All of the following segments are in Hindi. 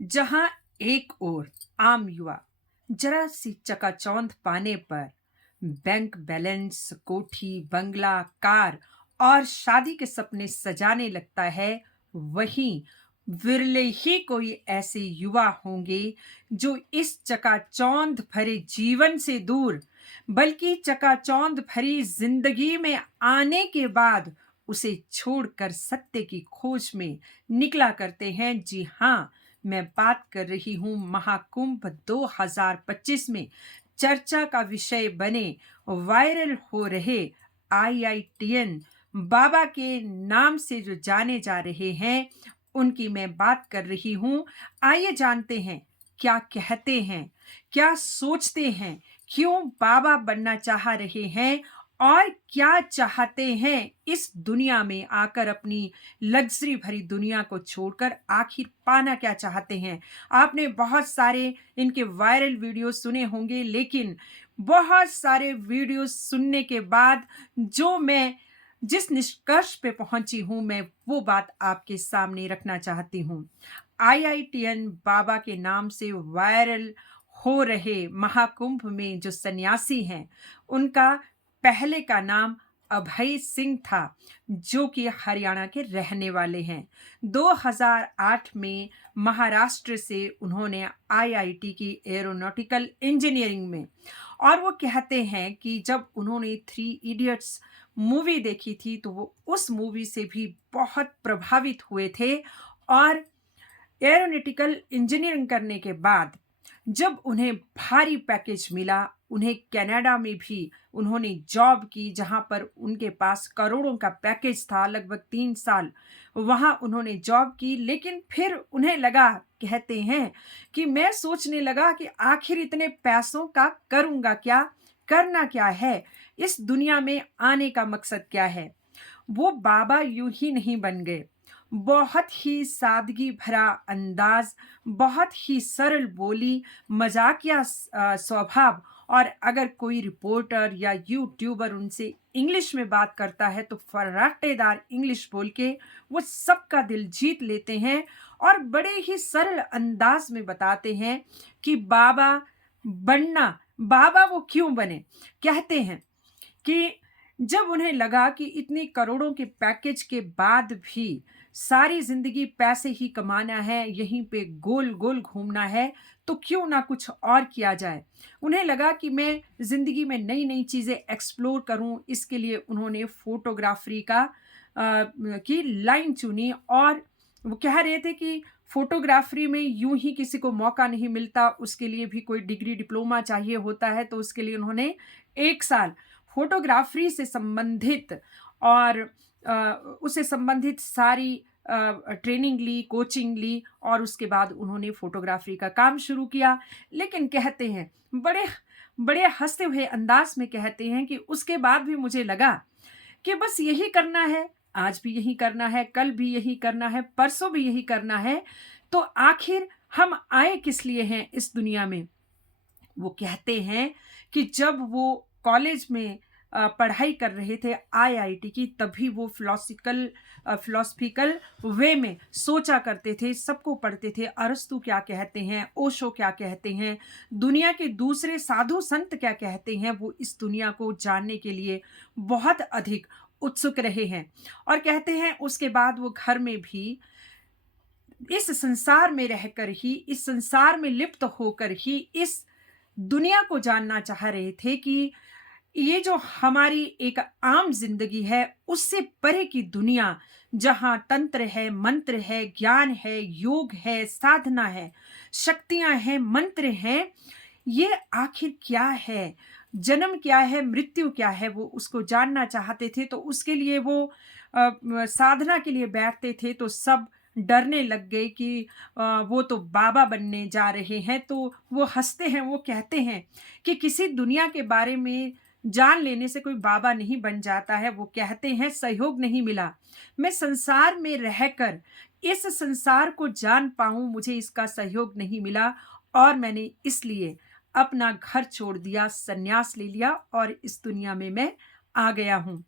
जहां एक ओर आम युवा जरा सी चकाचौंध पाने पर बैंक बैलेंस, कोठी, बंगला, कार और शादी के सपने सजाने लगता है, वहीं विरले ही कोई ऐसे युवा होंगे जो इस चकाचौंध भरे जीवन से दूर, बल्कि चकाचौंध भरी जिंदगी में आने के बाद उसे छोड़कर सत्य की खोज में निकला करते हैं। जी हाँ, मैं बात कर रही हूँ महाकुंभ 2025 में चर्चा का विषय बने, वायरल हो रहे आईआईटीएन बाबा के नाम से जो जाने जा रहे हैं, उनकी मैं बात कर रही हूँ। आइए जानते हैं क्या कहते हैं, क्या सोचते हैं, क्यों बाबा बनना चाह रहे हैं और क्या चाहते हैं इस दुनिया में आकर, अपनी लग्जरी भरी दुनिया को छोड़कर आखिर पाना क्या चाहते हैं। आपने बहुत सारे इनके वायरल वीडियो सुने होंगे, लेकिन बहुत सारे वीडियो सुनने के बाद जो मैं जिस निष्कर्ष पे पहुंची हूं, मैं वो बात आपके सामने रखना चाहती हूं। आईआईटीएन बाबा के नाम से वायरल हो रहे महाकुंभ में जो सन्यासी हैं, उनका पहले का नाम अभय सिंह था, जो कि हरियाणा के रहने वाले हैं। 2008 में महाराष्ट्र से उन्होंने आईआईटी की एरोनॉटिकल इंजीनियरिंग में, और वो कहते हैं कि जब उन्होंने थ्री इडियट्स मूवी देखी थी तो वो उस मूवी से भी बहुत प्रभावित हुए थे, और एरोनॉटिकल इंजीनियरिंग करने के बाद जब उन्हें भारी पैकेज मिला, उन्हें कनाडा में भी उन्होंने जॉब की, जहां पर उनके पास करोड़ों का पैकेज था। लगभग 3 साल वहां उन्होंने जॉब की, लेकिन फिर उन्हें लगा, कहते हैं कि मैं सोचने लगा कि आखिर इतने पैसों का करूंगा क्या, करना क्या है, इस दुनिया में आने का मकसद क्या है। वो बाबा यूं ही नहीं बन गए। बहुत ही सादगी भरा अंदाज, बहुत ही सरल बोली, मजाकिया स्वभाव, और अगर कोई रिपोर्टर या यूट्यूबर उनसे इंग्लिश में बात करता है तो फर्राटेदार इंग्लिश बोल के वो सबका दिल जीत लेते हैं, और बड़े ही सरल अंदाज में बताते हैं कि बाबा बनना, बाबा वो क्यों बने। कहते हैं कि जब उन्हें लगा कि इतनी करोड़ों के पैकेज के बाद भी सारी जिंदगी पैसे ही कमाना है, यहीं पे गोल गोल घूमना है, तो क्यों ना कुछ और किया जाए। उन्हें लगा कि मैं जिंदगी में नई नई चीजें एक्सप्लोर करूं, इसके लिए उन्होंने फोटोग्राफी की लाइन चुनी, और वो कह रहे थे कि फोटोग्राफी में यूं ही किसी को मौका नहीं मिलता, उसके लिए भी कोई डिग्री डिप्लोमा चाहिए होता है। तो उसके लिए उन्होंने 1 साल फोटोग्राफी से संबंधित और उससे संबंधित सारी ट्रेनिंग ली, कोचिंग ली, और उसके बाद उन्होंने फोटोग्राफी का काम शुरू किया। लेकिन कहते हैं, बड़े बड़े हंसते हुए अंदाज में कहते हैं कि उसके बाद भी मुझे लगा कि बस यही करना है, आज भी यही करना है, कल भी यही करना है, परसों भी यही करना है, तो आखिर हम आए किस लिए हैं इस दुनिया में। वो कहते हैं कि जब वो कॉलेज में पढ़ाई कर रहे थे आईआईटी की, तभी वो फिलोसफिकल वे में सोचा करते थे, सबको पढ़ते थे, अरस्तु क्या कहते हैं, ओशो क्या कहते हैं, दुनिया के दूसरे साधु संत क्या कहते हैं। वो इस दुनिया को जानने के लिए बहुत अधिक उत्सुक रहे हैं, और कहते हैं उसके बाद वो घर में भी इस संसार में रहकर ही, इस संसार में लिप्त होकर ही इस दुनिया को जानना चाह रहे थे कि ये जो हमारी एक आम जिंदगी है, उससे परे की दुनिया, जहां तंत्र है, मंत्र है, ज्ञान है, योग है, साधना है, शक्तियां हैं, मंत्र हैं, ये आखिर क्या है, जन्म क्या है, मृत्यु क्या है, वो उसको जानना चाहते थे। तो उसके लिए वो साधना के लिए बैठते थे, तो सब डरने लग गए कि वो तो बाबा बनने जा रहे हैं। तो वो हंसते हैं, वो कहते हैं कि किसी दुनिया के बारे में जान लेने से कोई बाबा नहीं बन जाता है। वो कहते हैं सहयोग नहीं मिला, मैं संसार में रहकर इस संसार को जान पाऊं, मुझे इसका सहयोग नहीं मिला, और मैंने इसलिए अपना घर छोड़ दिया, संन्यास ले लिया, और इस दुनिया में मैं आ गया हूं।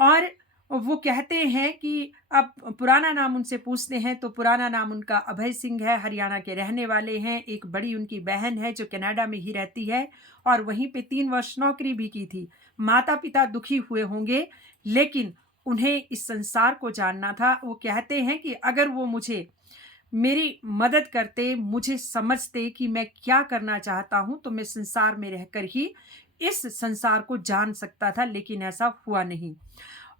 और वो कहते हैं कि अब पुराना नाम उनसे पूछते हैं तो पुराना नाम उनका अभय सिंह है, हरियाणा के रहने वाले हैं। एक बड़ी उनकी बहन है जो कनाडा में ही रहती है और वहीं पे 3 वर्ष नौकरी भी की थी। माता-पिता दुखी हुए होंगे, लेकिन उन्हें इस संसार को जानना था। वो कहते हैं कि अगर वो मेरी मदद करते, मुझे समझते कि मैं क्या करना चाहता हूँ, तो मैं संसार में रहकर ही इस संसार को जान सकता था, लेकिन ऐसा हुआ नहीं।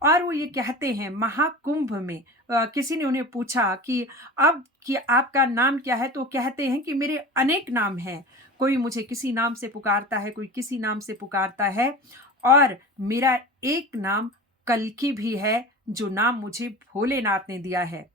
और वो ये कहते हैं महाकुंभ में किसी ने उन्हें पूछा कि अब कि आपका नाम क्या है? तो कहते हैं कि मेरे अनेक नाम हैं। कोई मुझे किसी नाम से पुकारता है, कोई किसी नाम से पुकारता है और मेरा एक नाम कल्कि भी है, जो नाम मुझे भोलेनाथ ने दिया है।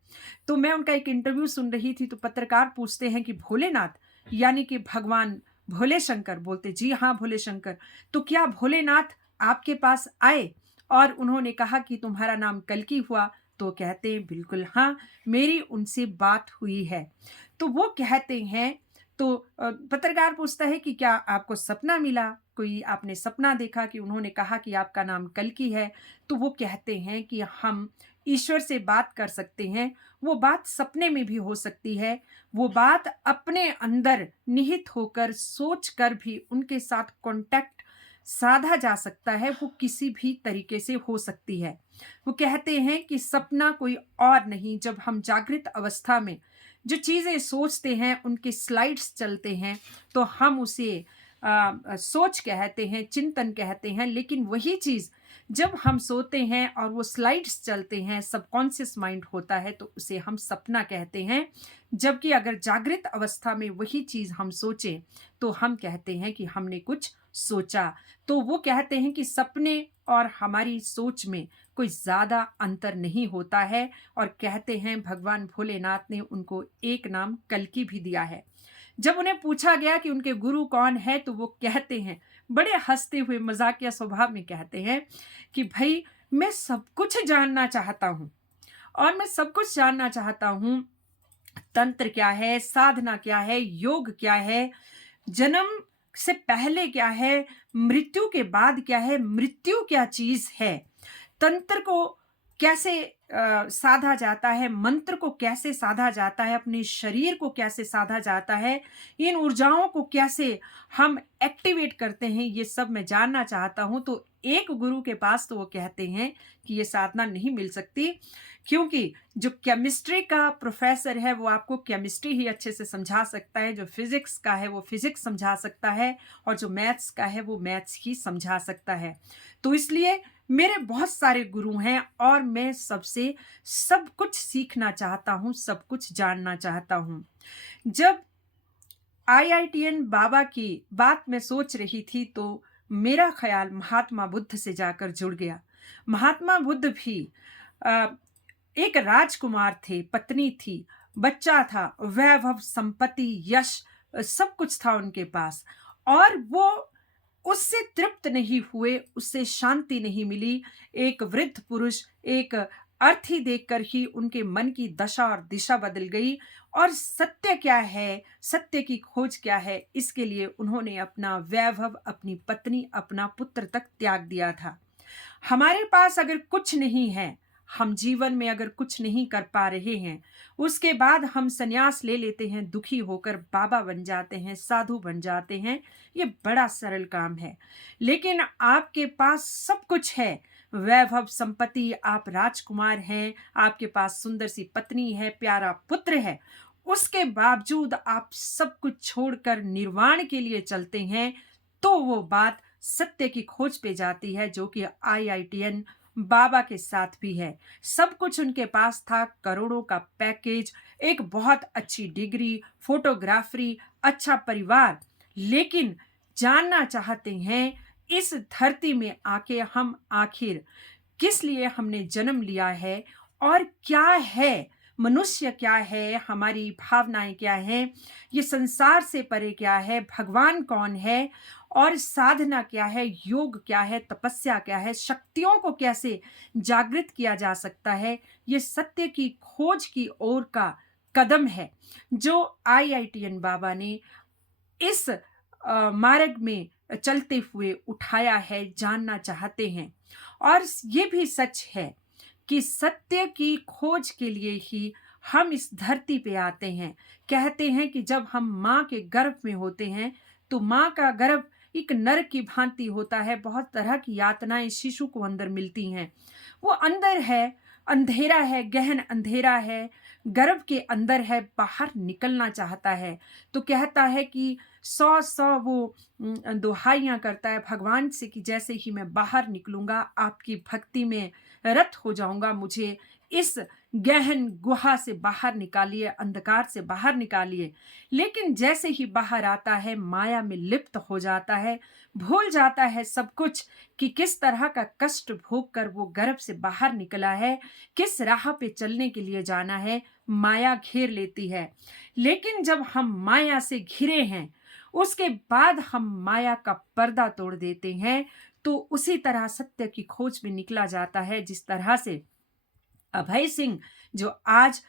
तो मैं उनका एक इंटरव्यू सुन रही थी तो पत्रकार पूछते हैं कि भोलेनाथ यानी कि भगवान भोले शंकर? बोलते जी हाँ भोले शंकर। तो क्या भोलेनाथ आपके पास आए और उन्होंने कहा कि तुम्हारा नाम कल्कि हुआ? तो कहते हैं बिल्कुल हाँ, मेरी उनसे बात हुई है। तो वो कहते हैं तो पत्रकार पूछता है कि क्या आपको सपना मिला? कोई आपने सपना देखा कि उन्होंने कहा कि आपका नाम कल्कि है? तो वो कहते हैं कि हम ईश्वर से बात कर सकते हैं। वो बात सपने में भी हो सकती है। वो बात अपने अंदर निहित होकर सोच कर भी उनके साथ कॉन्टैक्ट साधा जा सकता है। वो किसी भी तरीके से हो सकती है। वो कहते हैं कि सपना कोई और नहीं, जब हम जागृत अवस्था में जो चीज़ें सोचते हैं, उनके स्लाइड्स चलते हैं, तो हम उसे सोच कहते हैं, चिंतन कहते हैं। लेकिन वही चीज़ जब हम सोते हैं और वो स्लाइड्स चलते हैं, सबकॉन्शियस माइंड होता है, तो उसे हम सपना कहते हैं। जबकि अगर जागृत अवस्था में वही चीज़ हम सोचें, तो हम कहते हैं कि हमने कुछ सोचा। तो वो कहते हैं कि सपने और हमारी सोच में कोई ज़्यादा अंतर नहीं होता है और कहते हैं भगवान भोलेनाथ ने उनको एक नाम कल्कि भी दिया है। जब उन्हें पूछा गया कि उनके गुरु कौन है, तो वो कहते हैं, बड़े हँसते हुए मज़ाकिया स्वभाव में कहते हैं कि भई मैं सब कुछ जानना चाहता हूँ और मैं सब कुछ जानना चाहता हूँ। तंत्र क्या है, साधना क्या है, योग क्या है, जन्म से पहले क्या है, मृत्यु के बाद क्या है, मृत्यु क्या चीज़ है, तंत्र को कैसे साधा जाता है, मंत्र को कैसे साधा जाता है, अपने शरीर को कैसे साधा जाता है, इन ऊर्जाओं को कैसे हम एक्टिवेट करते हैं, ये सब मैं जानना चाहता हूँ। तो एक गुरु के पास तो वो कहते हैं कि ये साधना नहीं मिल सकती, क्योंकि जो केमिस्ट्री का प्रोफेसर है वो आपको केमिस्ट्री ही अच्छे से समझा सकता है, जो फिजिक्स का है वो फिजिक्स समझा सकता है और जो मैथ्स का है वो मैथ्स ही समझा सकता है। तो इसलिए मेरे बहुत सारे गुरु हैं और मैं सबसे सब कुछ सीखना चाहता हूँ, सब कुछ जानना चाहता हूँ। जब आईआईटीएन बाबा की बात मैं सोच रही थी तो मेरा ख्याल महात्मा बुद्ध से जाकर जुड़ गया। महात्मा बुद्ध भी अ, एक राजकुमार थे, पत्नी थी, बच्चा था, वैभव, संपत्ति, यश सब कुछ था उनके पास और वो उससे तृप्त नहीं हुए, उससे शांति नहीं मिली। एक वृद्ध पुरुष, एक अर्थी देखकर ही उनके मन की दशा और दिशा बदल गई और सत्य क्या है, सत्य की खोज क्या है, इसके लिए उन्होंने अपना वैभव, अपनी पत्नी, अपना पुत्र तक त्याग दिया था। हमारे पास अगर कुछ नहीं है, हम जीवन में अगर कुछ नहीं कर पा रहे हैं, उसके बाद हम संन्यास ले लेते हैं, दुखी होकर बाबा बन जाते हैं, साधु बन जाते हैं, ये बड़ा सरल काम है। लेकिन आपके पास सब कुछ है, वैभव, संपत्ति, आप राजकुमार हैं, आपके पास सुंदर सी पत्नी है, प्यारा पुत्र है, उसके बावजूद आप सब कुछ छोड़कर निर्वाण के लिए चलते हैं, तो वो बात सत्य की खोज पे जाती है, जो कि आईआईटीएन बाबा के साथ भी है। सब कुछ उनके पास था, करोड़ों का पैकेज, एक बहुत अच्छी डिग्री, फोटोग्राफी, अच्छा परिवार, लेकिन जानना चाहते हैं इस धरती में आके हम आखिर किस लिए हमने जन्म लिया है और क्या है, मनुष्य क्या है, हमारी भावनाएं क्या हैं, ये संसार से परे क्या है, भगवान कौन है और साधना क्या है, योग क्या है, तपस्या क्या है, शक्तियों को कैसे जागृत किया जा सकता है, ये सत्य की खोज की ओर का कदम है जो आईआईटीएन बाबा ने इस मार्ग में चलते हुए उठाया है, जानना चाहते हैं। और ये भी सच है कि सत्य की खोज के लिए ही हम इस धरती पे आते हैं। कहते हैं कि जब हम माँ के गर्भ में होते हैं तो माँ का गर्भ एक नरक की भांति होता है। बहुत तरह की यातनाएं शिशु को अंदर मिलती हैं। वो अंदर है, अंधेरा है, गहन अंधेरा है, गर्भ के अंदर है, बाहर निकलना चाहता है। तो कहता है कि सौ सौ वो दुहाइयां करता है भगवान से कि जैसे ही मैं बाहर निकलूंगा आपकी भक्ति में रत हो जाऊंगा, मुझे इस गहन गुहा से बाहर निकालिए, अंधकार से बाहर निकालिए। लेकिन जैसे ही बाहर आता है माया में लिप्त हो जाता है, भूल जाता है सब कुछ कि किस तरह का कष्ट भोग कर वो गर्भ से बाहर निकला है, किस राह पे चलने के लिए जाना है। माया घेर लेती है। लेकिन जब हम माया से घिरे हैं उसके बाद हम माया का पर्दा तोड़ देते हैं, तो उसी तरह सत्य की खोज में निकला जाता है। जिस तरह से अभय सिंह जो आज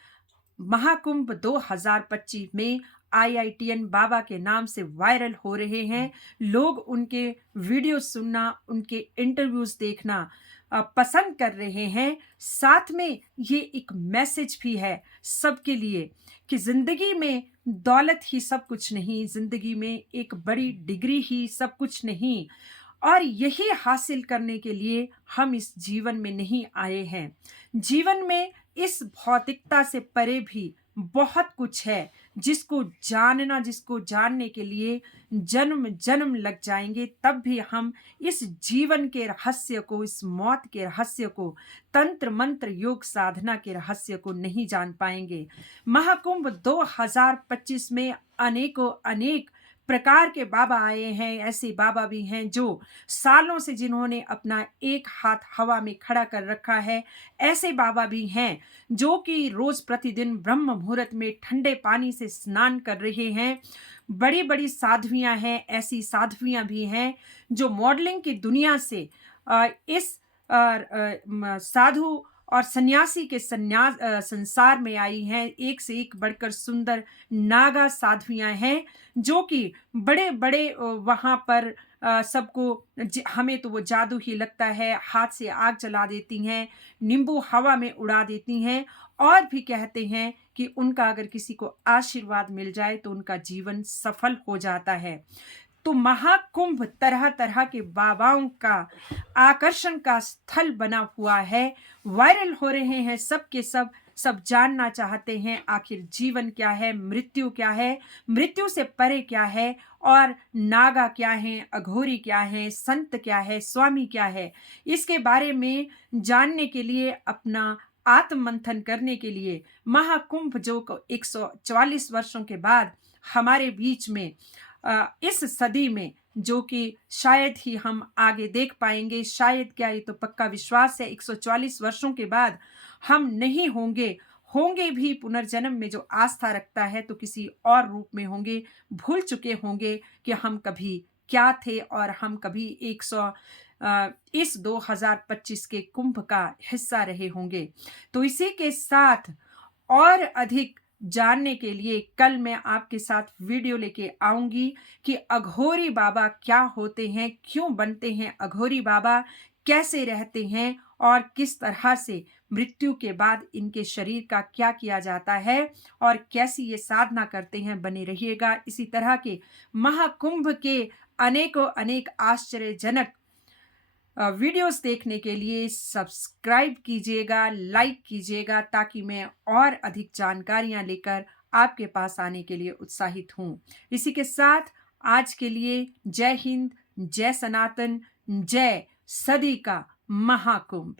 महाकुंभ 2025 में IITN बाबा के नाम से वायरल हो रहे हैं, लोग उनके वीडियो सुनना, उनके इंटरव्यूज देखना पसंद कर रहे हैं। साथ में ये एक मैसेज भी है सबके लिए कि जिंदगी में दौलत ही सब कुछ नहीं, जिंदगी में एक बड़ी डिग्री ही सब कुछ नहीं, और यही हासिल करने के लिए हम इस जीवन में नहीं आए हैं। जीवन में इस भौतिकता से परे भी बहुत कुछ है जिसको जानना, जिसको जानने के लिए जन्म जन्म लग जाएंगे, तब भी हम इस जीवन के रहस्य को, इस मौत के रहस्य को, तंत्र मंत्र योग साधना के रहस्य को नहीं जान पाएंगे। महाकुंभ 2025 में अनेकों अनेक प्रकार के बाबा आए हैं। ऐसे बाबा भी हैं जो सालों से जिन्होंने अपना एक हाथ हवा में खड़ा कर रखा है। ऐसे बाबा भी हैं जो कि रोज प्रतिदिन ब्रह्म मुहूर्त में ठंडे पानी से स्नान कर रहे हैं। बड़ी बड़ी साध्वियां हैं, ऐसी साध्वियां भी हैं जो मॉडलिंग की दुनिया से इस साधु और सन्यासी के संसार में आई हैं। एक से एक बढ़कर सुंदर नागा साध्वियां हैं जो कि बड़े बड़े वहां पर सबको, हमें तो वो जादू ही लगता है, हाथ से आग जला देती हैं, नींबू हवा में उड़ा देती हैं, और भी कहते हैं कि उनका अगर किसी को आशीर्वाद मिल जाए तो उनका जीवन सफल हो जाता है। तो महाकुंभ तरह तरह के बाबाओं का आकर्षण का स्थल बना हुआ है। वायरल हो रहे हैं सब के सब जानना चाहते हैं आखिर जीवन क्या है, मृत्यु क्या है, मृत्यु से परे क्या है, और नागा क्या है, अघोरी क्या है, संत क्या है, स्वामी क्या है। इसके बारे में जानने के लिए, अपना आत्म मंथन करने के लिए महाकुंभ जो 144 वर्षों के बाद हमारे बीच में इस सदी में, जो कि शायद ही हम आगे देख पाएंगे, शायद क्या, ये तो पक्का विश्वास है 144 वर्षों के बाद हम नहीं होंगे भी पुनर्जन्म में। जो आस्था रखता है तो किसी और रूप में होंगे, भूल चुके होंगे कि हम कभी क्या थे और हम कभी इस 2025 के कुंभ का हिस्सा रहे होंगे। तो इसी के साथ और अधिक जानने के लिए कल मैं आपके साथ वीडियो लेके आऊंगी कि अघोरी बाबा क्या होते हैं, क्यों बनते हैं अघोरी बाबा, कैसे रहते हैं, और किस तरह से मृत्यु के बाद इनके शरीर का क्या किया जाता है और कैसी ये साधना करते हैं। बने रहिएगा इसी तरह के महाकुंभ के अनेकों अनेक आश्चर्यजनक वीडियोस देखने के लिए सब्सक्राइब कीजिएगा, लाइक कीजिएगा, ताकि मैं और अधिक जानकारियां लेकर आपके पास आने के लिए उत्साहित हूं। इसी के साथ आज के लिए जय हिंद, जय सनातन, जय सदी का महाकुंभ।